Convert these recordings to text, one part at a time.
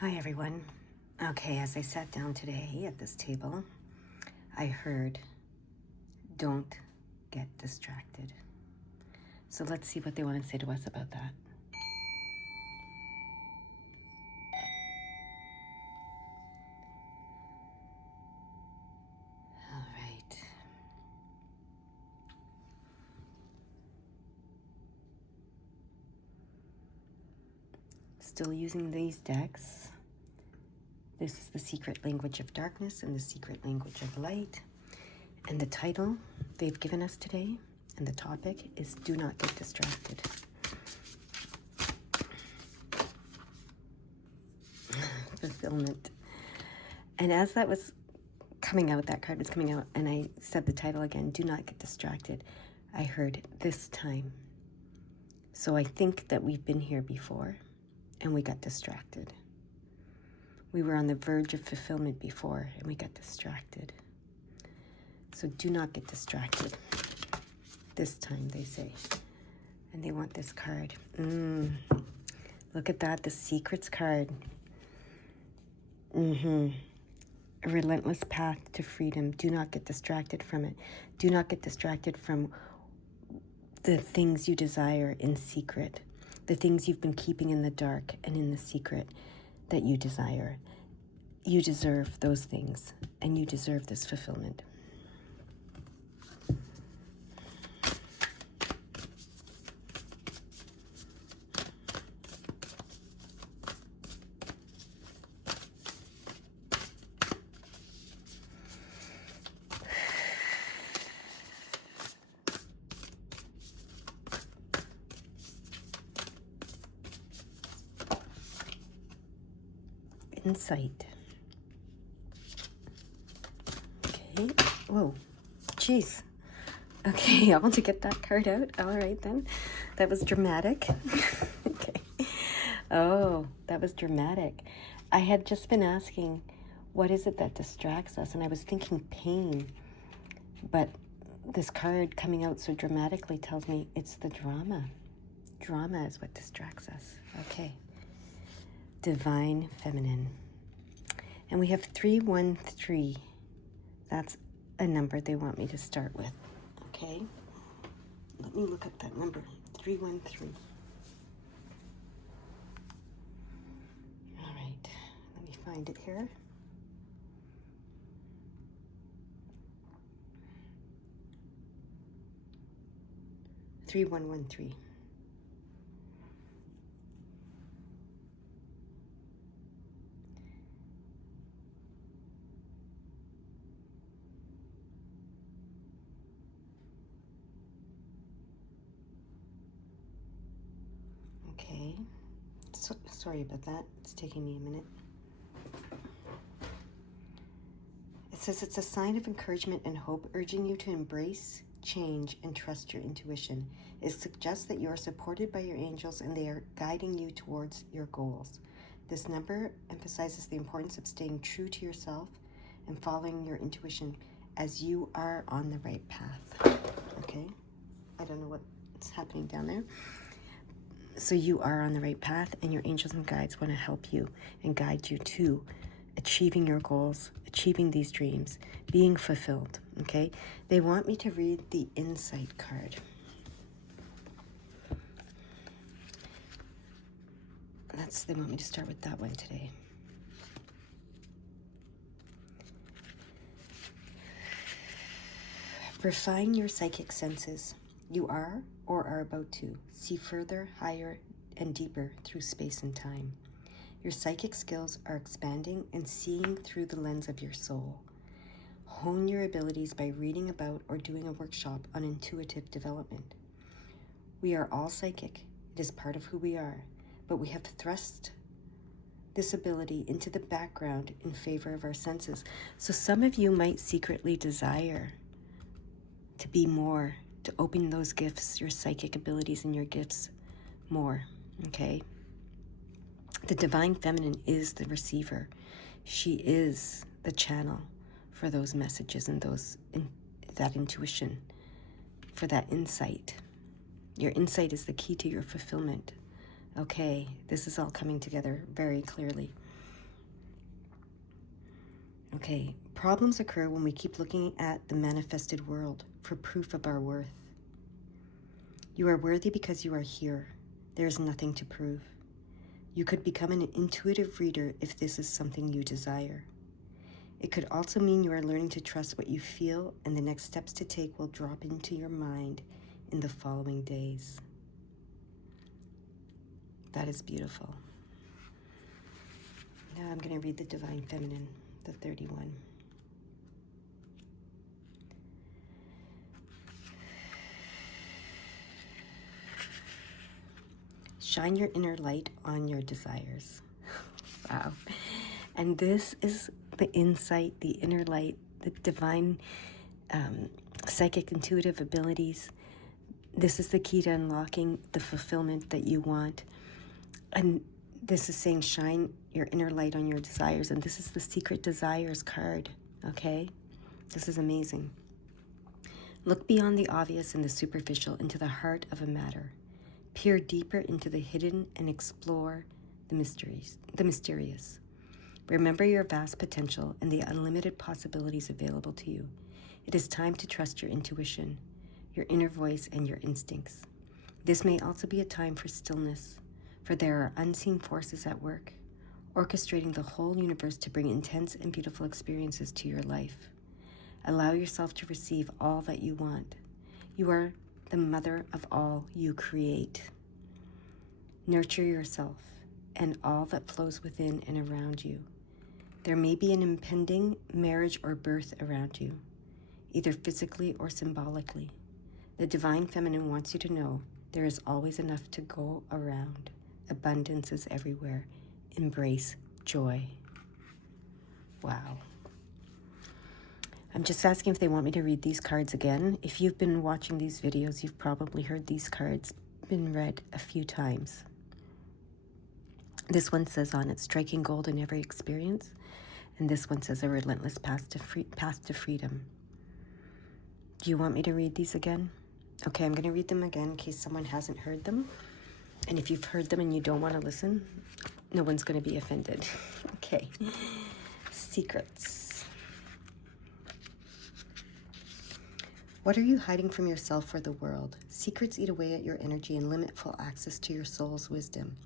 Hi everyone. Okay, as I sat down today at this table, I heard, don't get distracted. So let's see what they want to say to us about that. All right. Still using these decks. This is the secret language of darkness and the secret language of light. And the title they've given us today and the topic is do not get distracted. Fulfillment. And as that was coming out, that card was coming out, and I said the title again, do not get distracted, I heard this time. So I think that we've been here before and we got distracted. We were on the verge of fulfillment before and we got distracted. So do not get distracted. This time, they say. And they want this card. Look at that, the secrets card. A relentless path to freedom. Do not get distracted from it. Do not get distracted from the things you desire in secret. The things you've been keeping in the dark and in the secret that you desire. You deserve those things and you deserve this fulfillment. Insight. Okay. Whoa. Jeez. Okay, I want to get that card out. All right, then. That was dramatic. Okay. Oh, that was dramatic. I had just been asking, what is it that distracts us? And I was thinking pain. But this card coming out so dramatically tells me it's the drama. Drama is what distracts us. Okay. Divine Feminine. And we have 313. That's a number they want me to start with. Okay? Let me look up that number. 313. All right. Let me find it here. Three, 113. Okay, so, sorry about that. It's taking me a minute. It says it's a sign of encouragement and hope, urging you to embrace, change, and trust your intuition. It suggests that you are supported by your angels and they are guiding you towards your goals. This number emphasizes the importance of staying true to yourself and following your intuition as you are on the right path. Okay? I don't know what's happening down there. So you are on the right path and your angels and guides want to help you and guide you to achieving your goals, achieving these dreams, being fulfilled, okay? They want me to read the Insight card. They want me to start with that one today. Refine your psychic senses. You are or are about to see further, higher, and deeper through space and time. Your psychic skills are expanding and seeing through the lens of your soul. Hone your abilities by reading about or doing a workshop on intuitive development. We are all psychic. It is part of who we are, but we have thrust this ability into the background in favor of our senses. So some of you might secretly desire to be more, to open those gifts, your psychic abilities and your gifts more, okay? The Divine Feminine is the receiver. She is the channel for those messages and that intuition, for that insight. Your insight is the key to your fulfillment. Okay, this is all coming together very clearly. Okay, problems occur when we keep looking at the manifested world for proof of our worth. You are worthy because you are here. There is nothing to prove. You could become an intuitive reader if this is something you desire. It could also mean you are learning to trust what you feel, and the next steps to take will drop into your mind in the following days. That is beautiful. Now I'm going to read the Divine Feminine, the 31. Shine your inner light on your desires. Wow. And this is the insight, the inner light, the divine psychic intuitive abilities. This is the key to unlocking the fulfillment that you want. And this is saying shine your inner light on your desires. And this is the Secret Desires card, okay? This is amazing. Look beyond the obvious and the superficial into the heart of a matter. Peer deeper into the hidden and explore the mysterious. Remember your vast potential and the unlimited possibilities available to you. It is time to trust your intuition, your inner voice, and your instincts. This may also be a time for stillness, for there are unseen forces at work, orchestrating the whole universe to bring intense and beautiful experiences to your life. Allow yourself to receive all that you want. You are the mother of all you create. Nurture yourself and all that flows within and around you. There may be an impending marriage or birth around you, either physically or symbolically. The Divine Feminine wants you to know there is always enough to go around. Abundance is everywhere. Embrace joy. Wow. I'm just asking if they want me to read these cards again. If you've been watching these videos, you've probably heard these cards been read a few times. This one says on it, striking gold in every experience. And this one says a relentless path to freedom. Do you want me to read these again? Okay, I'm going to read them again in case someone hasn't heard them. And if you've heard them and you don't want to listen, no one's going to be offended. Okay. Secrets. What are you hiding from yourself or the world? Secrets eat away at your energy and limit full access to your soul's wisdom.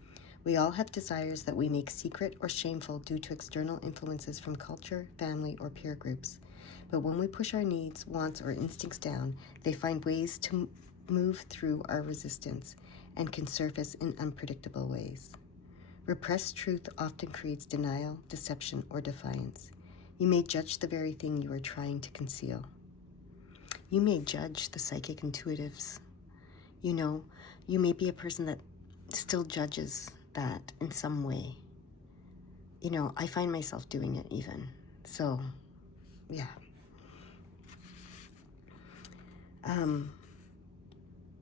We all have desires that we make secret or shameful due to external influences from culture, family, or peer groups. But when we push our needs, wants, or instincts down, they find ways to move through our resistance and can surface in unpredictable ways. Repressed truth often creates denial, deception, or defiance. You may judge the very thing you are trying to conceal. You may judge the psychic intuitives. You know, you may be a person that still judges that in some way. You know, I find myself doing it even. So, yeah.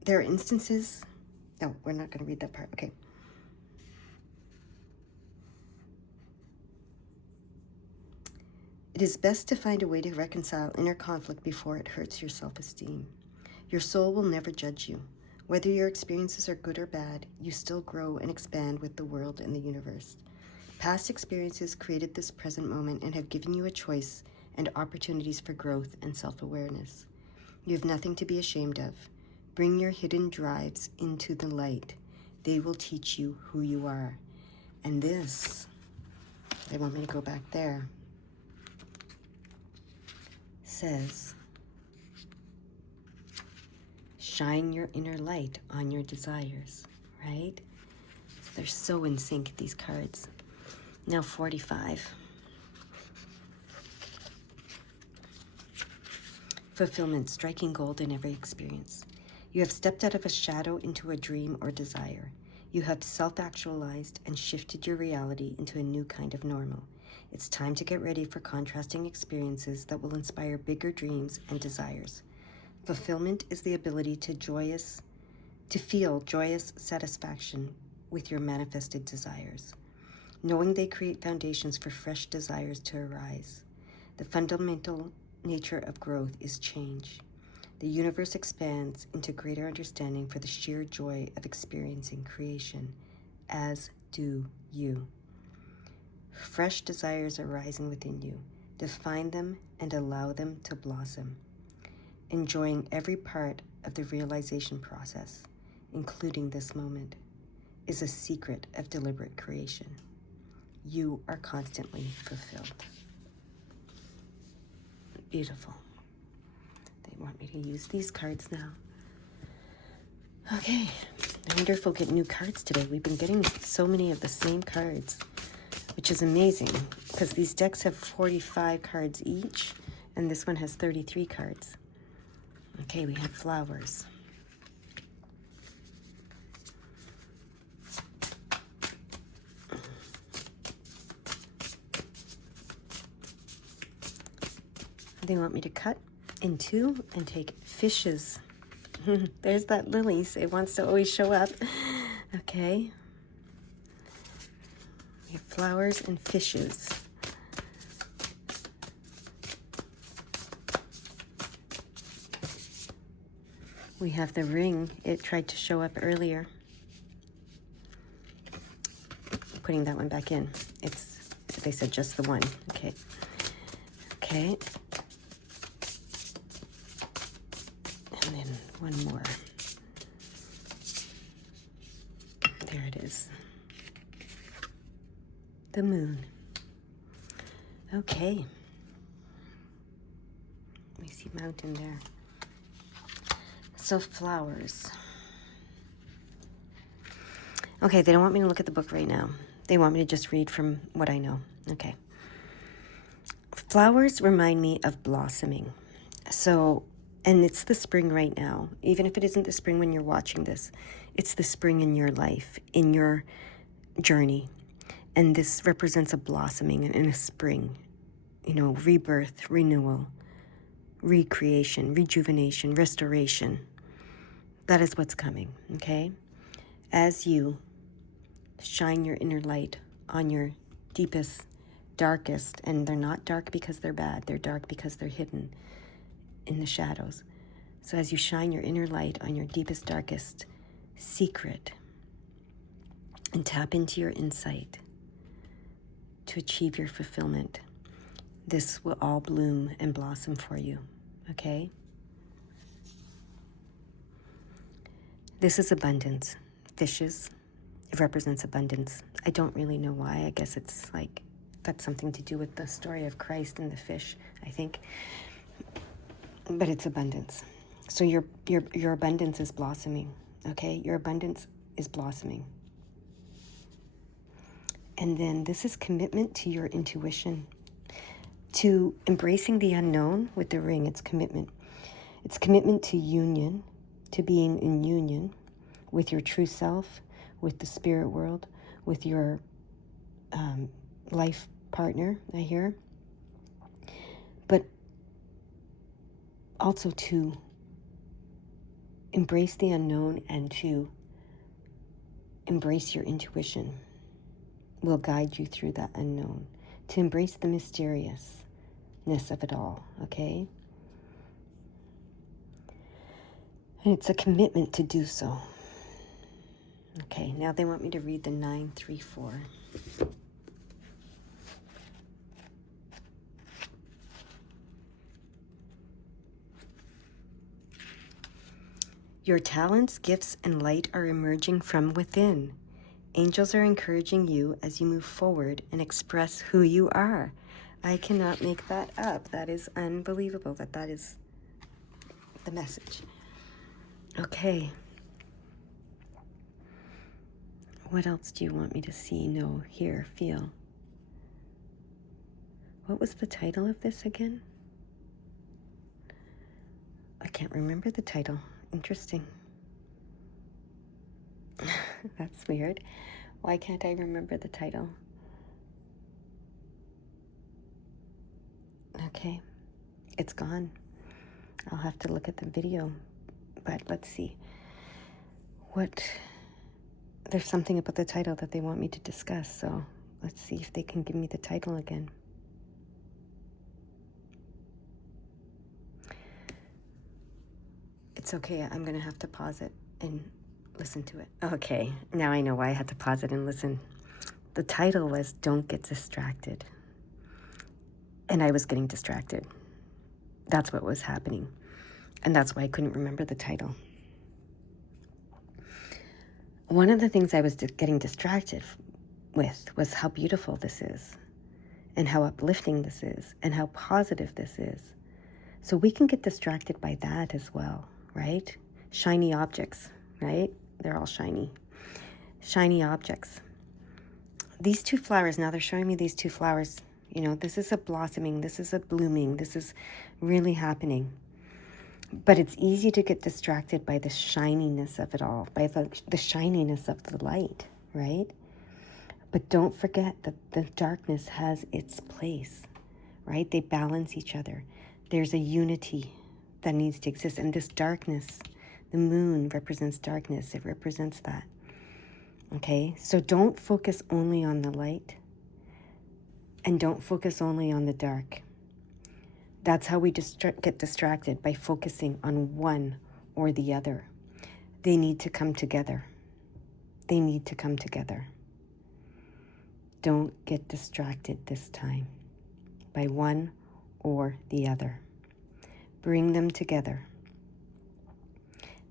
There are instances... No, we're not going to read that part. Okay. It is best to find a way to reconcile inner conflict before it hurts your self-esteem. Your soul will never judge you. Whether your experiences are good or bad, you still grow and expand with the world and the universe. Past experiences created this present moment and have given you a choice and opportunities for growth and self-awareness. You have nothing to be ashamed of. Bring your hidden drives into the light. They will teach you who you are. And this, they want me to go back there, says, shine your inner light on your desires, right? So they're so in sync, these cards. Now 45. Fulfillment, striking gold in every experience. You have stepped out of a shadow into a dream or desire. You have self-actualized and shifted your reality into a new kind of normal. It's time to get ready for contrasting experiences that will inspire bigger dreams and desires. Fulfillment is the ability to feel joyous satisfaction with your manifested desires, knowing they create foundations for fresh desires to arise. The fundamental nature of growth is change. The universe expands into greater understanding for the sheer joy of experiencing creation, as do you. Fresh desires are rising within you. define them, and allow them to blossom. Enjoying every part of the realization process, including this moment, is a secret of deliberate creation. You are constantly fulfilled. Beautiful. They want me to use these cards now. Okay, I wonder if we'll get new cards today. We've been getting so many of the same cards, which is amazing because these decks have 45 cards each, and this one has 33 cards. Okay, we have flowers. They want me to cut in two and take fishes. There's that lily. It wants to always show up. Okay. We have flowers and fishes. We have the ring. It tried to show up earlier. Putting that one back in. It's, they said just the one. Okay. Okay. And then one more. There it is. The moon. Okay. We see mountain there. So flowers. Okay, they don't want me to look at the book right now. They want me to just read from what I know. Okay. Flowers remind me of blossoming. So, and it's the spring right now. Even if it isn't the spring when you're watching this, it's the spring in your life, in your journey. And this represents a blossoming and a spring. You know, rebirth, renewal, recreation, rejuvenation, restoration. That is what's coming, okay? As you shine your inner light on your deepest, darkest, and they're not dark because they're bad, they're dark because they're hidden in the shadows. So as you shine your inner light on your deepest, darkest secret and tap into your insight to achieve your fulfillment, this will all bloom and blossom for you, okay? This is abundance. Fishes, it represents abundance. I don't really know why. I guess it's like, got something to do with the story of Christ and the fish, I think. But it's abundance. So your abundance is blossoming, okay? Your abundance is blossoming. And then this is commitment to your intuition, to embracing the unknown with the ring. It's commitment. It's commitment to union, to being in union with your true self, with the spirit world, with your life partner, I hear. But also to embrace the unknown and to embrace your intuition will guide you through that unknown. To embrace the mysteriousness of it all, okay? And it's a commitment to do so. Okay, now they want me to read the 934. Your talents, gifts, and light are emerging from within. Angels are encouraging you as you move forward and express who you are. I cannot make that up. That is unbelievable that is the message. Okay. What else do you want me to see, know, hear, feel? What was the title of this again? I can't remember the title. Interesting. That's weird. Why can't I remember the title? Okay. It's gone. I'll have to look at the video. But let's see. There's something about the title that they want me to discuss, so let's see if they can give me the title again. It's okay, I'm gonna have to pause it and listen to it. Okay, now I know why I had to pause it and listen. The title was Don't Get Distracted. and I was getting distracted. That's what was happening. And that's why I couldn't remember the title. One of the things I was getting distracted with was how beautiful this is, and how uplifting this is, and how positive this is. So we can get distracted by that as well, right? Shiny objects, right? They're all shiny. Shiny objects. These two flowers, now they're showing me these two flowers. You know, this is a blossoming, this is a blooming, this is really happening. But it's easy to get distracted by the shininess of it all, by the shininess of the light, right? But don't forget that the darkness has its place, right? They balance each other. There's a unity that needs to exist. And this darkness, the moon represents darkness. It represents that. Okay? So don't focus only on the light. And don't focus only on the dark. That's how we get distracted, by focusing on one or the other. They need to come together. They need to come together. Don't get distracted this time by one or the other. Bring them together.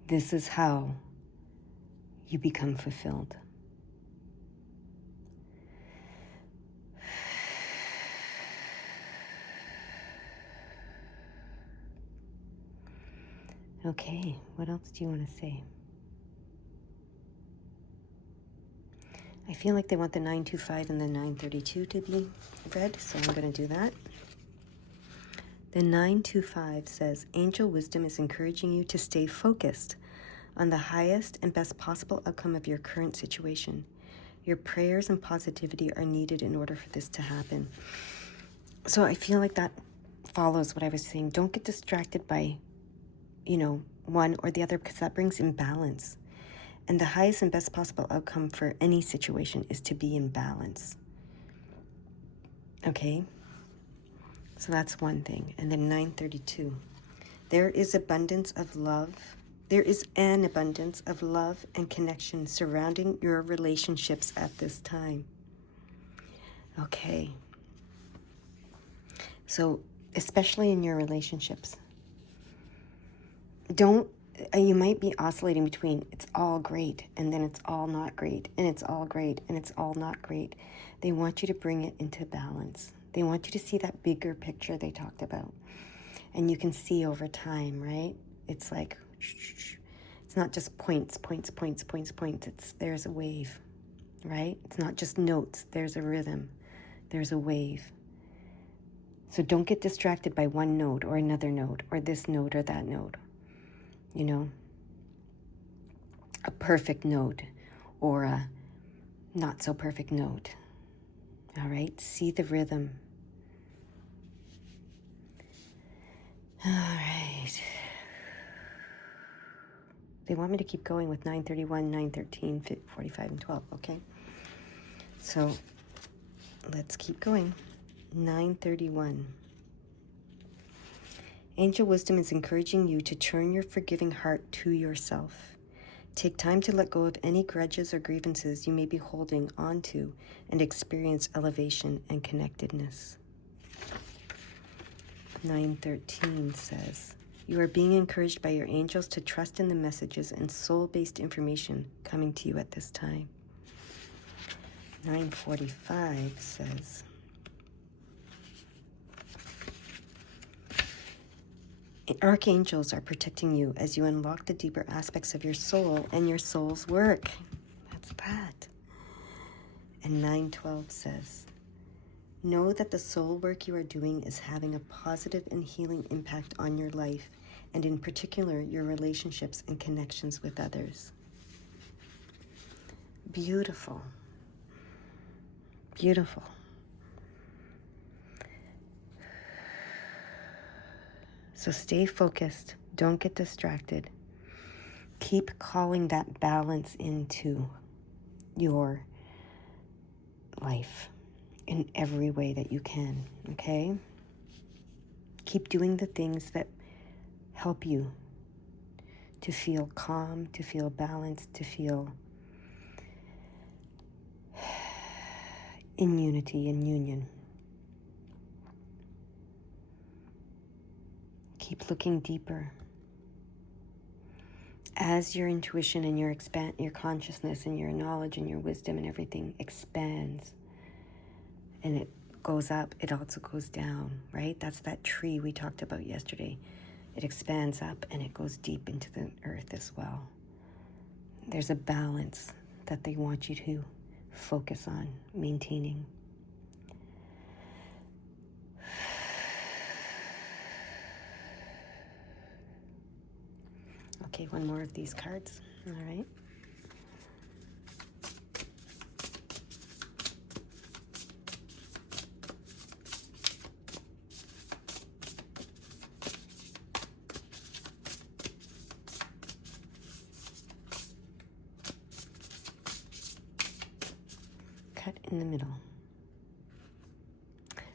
This is how you become fulfilled. Okay, what else do you want to say? I feel like they want the 925 and the 932 to be read, so I'm going to do that. The 925 says, Angel wisdom is encouraging you to stay focused on the highest and best possible outcome of your current situation. Your prayers and positivity are needed in order for this to happen. So I feel like that follows what I was saying. Don't get distracted by, one or the other, because that brings imbalance. And the highest and best possible outcome for any situation is to be in balance. Okay? So that's one thing. And then 932. There is abundance of love. There is an abundance of love and connection surrounding your relationships at this time. Okay. So, especially in your relationships, you might be oscillating between it's all great and then it's all not great, and it's all great and it's all not great. They want you to bring it into balance. They want you to see that bigger picture they talked about. And you can see over time, right? It's like, it's not just points. There's a wave, right? It's not just notes. There's a rhythm. There's a wave. So don't get distracted by one note or another note or this note or that note. A perfect note or a not so perfect note. All right, see the rhythm. All right. They want me to keep going with 931, 913, 45, and 12, okay? So let's keep going. 931. Angel wisdom is encouraging you to turn your forgiving heart to yourself. Take time to let go of any grudges or grievances you may be holding onto and experience elevation and connectedness. 913 says, you are being encouraged by your angels to trust in the messages and soul-based information coming to you at this time. 945 says, archangels are protecting you as you unlock the deeper aspects of your soul and your soul's work. That's that. And 912 says, know that the soul work you are doing is having a positive and healing impact on your life, and in particular, your relationships and connections with others. Beautiful. Beautiful. So stay focused. Don't get distracted. Keep calling that balance into your life in every way that you can, okay? Keep doing the things that help you to feel calm, to feel balanced, to feel in unity and union. Keep looking deeper. As your intuition and your consciousness and your knowledge and your wisdom and everything expands and it goes up, it also goes down, right? That's that tree we talked about yesterday. It expands up and it goes deep into the earth as well. There's a balance that they want you to focus on maintaining. Okay, one more of these cards. All right. Cut in the middle.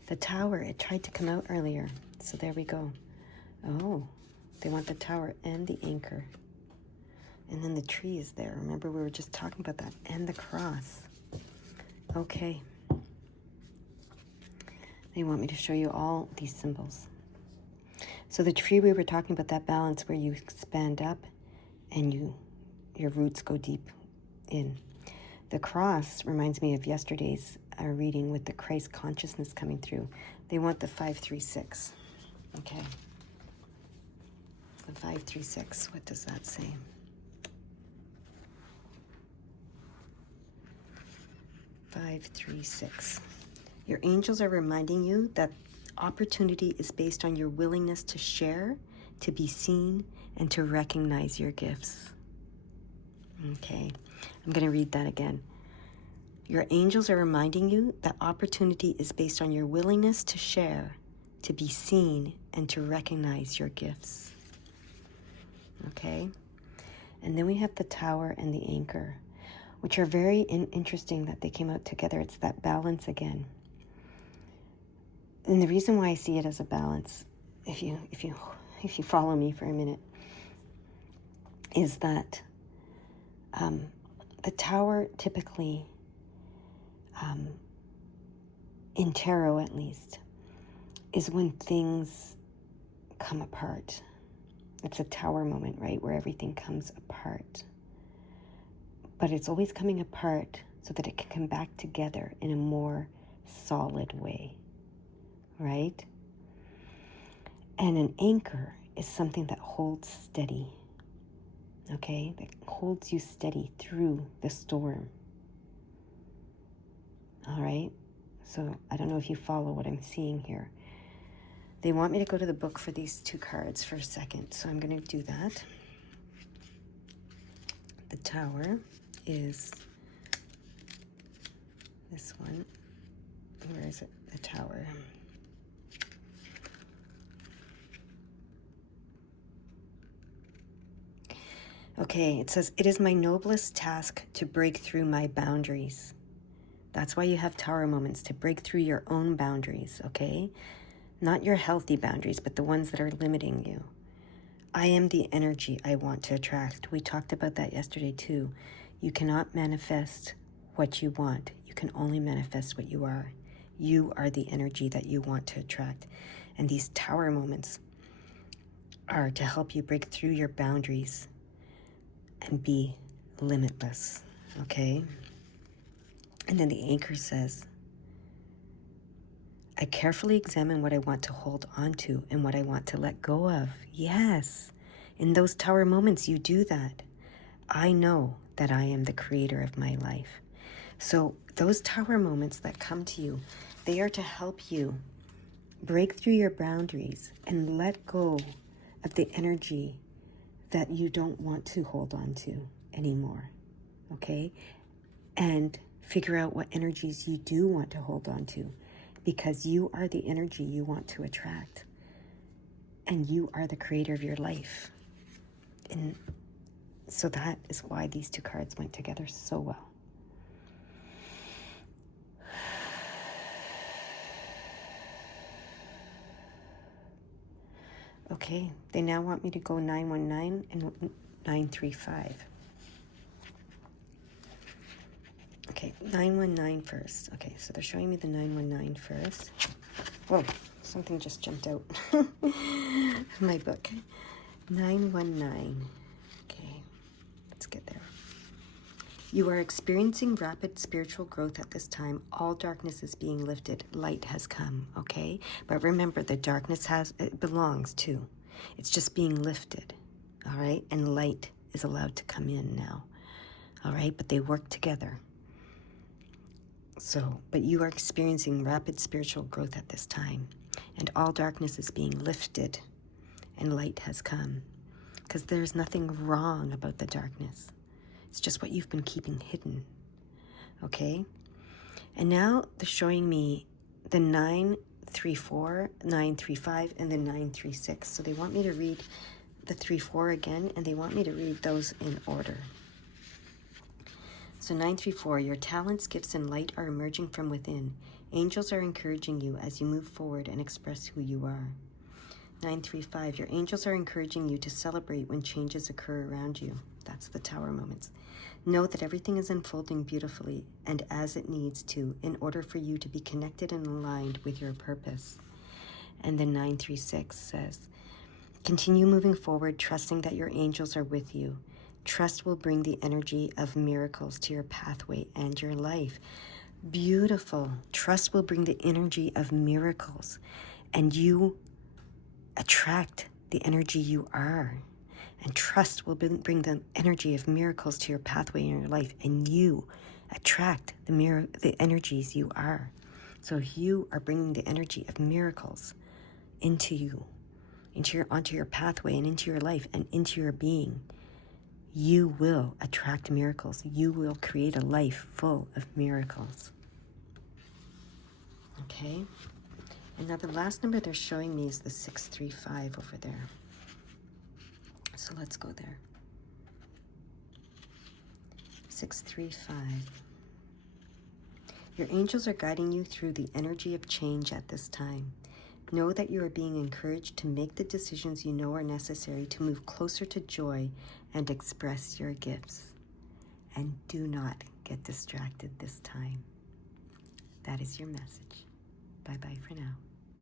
The tower, it tried to come out earlier. So there we go. Oh, they want the tower and the anchor. And then the tree is there. Remember, we were just talking about that. And the cross. Okay. They want me to show you all these symbols. So the tree, we were talking about that balance where you expand up and your roots go deep in. The cross reminds me of yesterday's reading with the Christ consciousness coming through. They want the 536. Okay. The 536, what does that say? Five, 3, 6. Your angels are reminding you that opportunity is based on your willingness to share, to be seen, and to recognize your gifts. Okay, I'm going to read that again. Your angels are reminding you that opportunity is based on your willingness to share, to be seen, and to recognize your gifts. Okay, and then we have the tower and the anchor, which are very interesting that they came out together. It's that balance again. And the reason why I see it as a balance, if you follow me for a minute, is that the tower typically, in tarot at least, is when things come apart. It's a tower moment, right, where everything comes apart. But it's always coming apart so that it can come back together in a more solid way, right? And an anchor is something that holds steady, okay? That holds you steady through the storm. All right? So I don't know if you follow what I'm seeing here. They want me to go to the book for these two cards for a second, so I'm going to do that. The tower is this one. Where is it? The tower. Okay, it says, it is my noblest task to break through my boundaries. That's why you have tower moments, to break through your own boundaries, okay? Not your healthy boundaries, but the ones that are limiting you. I am the energy I want to attract. We talked about that yesterday too. You cannot manifest what you want. You can only manifest what you are. You are the energy that you want to attract. And these tower moments are to help you break through your boundaries and be limitless, okay? And then the anchor says, I carefully examine what I want to hold on to and what I want to let go of. Yes, in those tower moments, you do that. I know that I am the creator of my life. So those tower moments that come to you, they are to help you break through your boundaries and let go of the energy that you don't want to hold on to anymore, okay? And figure out what energies you do want to hold on to, because you are the energy you want to attract. And you are the creator of your life. And so that is why these two cards went together so well. Okay, they now want me to go 919 and 935. Okay, 919 first. Okay, so they're showing me the 919 first. Whoa, something just jumped out. My book. 919. Okay, let's get there. You are experiencing rapid spiritual growth at this time. All darkness is being lifted. Light has come, okay? But remember, the darkness it belongs too. It's just being lifted, all right? And light is allowed to come in now, all right? But they work together. So, but you are experiencing rapid spiritual growth at this time. And all darkness is being lifted and light has come. Because there's nothing wrong about the darkness. It's just what you've been keeping hidden, okay? And now they're showing me the 934, 935, and the 936. So they want me to read the 34 again, and they want me to read those in order. So 934, your talents, gifts, and light are emerging from within. Angels are encouraging you as you move forward and express who you are. 935, your angels are encouraging you to celebrate when changes occur around you. That's the Tower moments. Know that everything is unfolding beautifully and as it needs to in order for you to be connected and aligned with your purpose. And then 936 says, continue moving forward, trusting that your angels are with you. Trust will bring the energy of miracles to your pathway and your life. Beautiful. Trust will bring the energy of miracles, and you attract the energy you are. And trust will bring the energy of miracles to your pathway in your life, and you attract the energies you are. So if you are bringing the energy of miracles into you, onto your pathway and into your life and into your being, you will attract miracles. You will create a life full of miracles. Okay? And now the last number they're showing me is the 635 over there. So let's go there. 635. Your angels are guiding you through the energy of change at this time. Know that you are being encouraged to make the decisions you know are necessary to move closer to joy and express your gifts. And do not get distracted this time. That is your message. Bye-bye for now.